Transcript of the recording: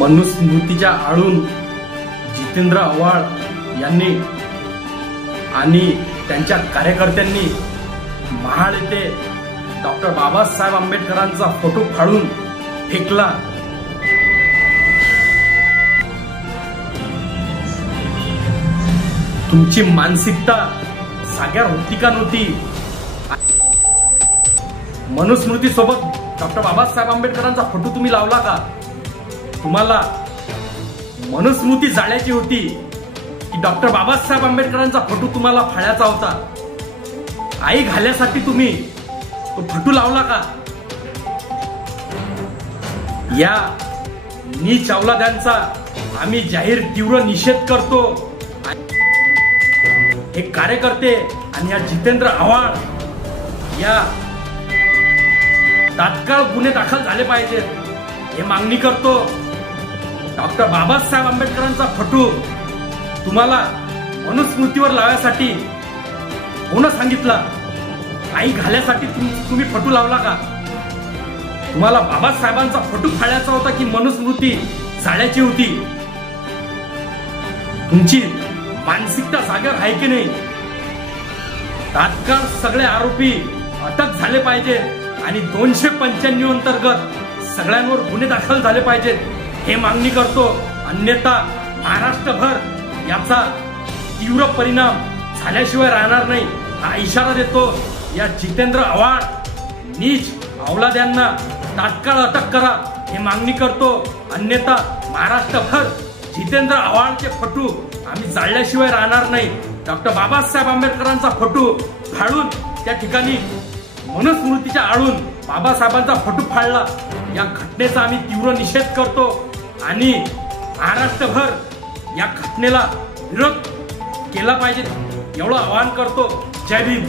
मनुस्मृतीच्या आळून जितेंद्र आव्हाड यांनी आणि त्यांच्या कार्यकर्त्यांनी महाड येथे डॉक्टर बाबासाहेब आंबेडकरांचा फोटो फाडून फेकला। तुमची मानसिकता सागर होती का नव्हती? मनुस्मृती सोबत डॉक्टर बाबासाहेब आंबेडकरांचा फोटो तुम्ही लावला का? तुम्हाला मनुस्मृती जाळायची होती की डॉक्टर बाबासाहेब आंबेडकरांचा फोटो तुम्हाला फाडायचा होता? आई घाल्यासाठी तुम्ही तो फोटो लावला का? या नीच अवलाद्यांचा आम्ही जाहीर तीव्र निषेध करतो। हे कार्यकर्ते आणि या जितेंद्र आव्हाड या तात्काळ गुन्हे दाखल झाले पाहिजेत हे मागणी करतो। डॉक्टर बाबासाहेब आंबेडकरांचा फोटो तुम्हाला मनुस्मृतीवर लावण्यासाठी कोण सांगितलं? आई घाल्यासाठी तुम्ही फोटो लावला का? तुम्हाला बाबासाहेबांचा फोटो फाडायचा होता की मनुस्मृती जाळायची होती? तुमची मानसिकता सागर आहे की नाही? तात्काळ सगळे आरोपी अटक झाले पाहिजे आणि 295 अंतर्गत सगळ्यांवर गुन्हे दाखल झाले पाहिजेत हे मागणी करतो। अन्यथा महाराष्ट्रभर याचा तीव्र परिणाम झाल्याशिवाय राहणार नाही हा इशारा देतो। या जितेंद्र आव्हाड नीच अवलाद्यांना तात्काळ अटक करा हे मागणी करतो। अन्यथा महाराष्ट्रभर जितेंद्र आव्हाडचे फोटो आम्ही जाळल्याशिवाय राहणार नाही। डॉक्टर बाबासाहेब आंबेडकरांचा फोटो फाडून त्या ठिकाणी मनुस्मृतीच्या आळून बाबासाहेबांचा फोटो फाडला या घटनेचा आम्ही तीव्र निषेध करतो आणि महाराष्ट्रभर या घटनेला विरोध केला पाहिजे एवढं आवाहन करतो। जय भीम।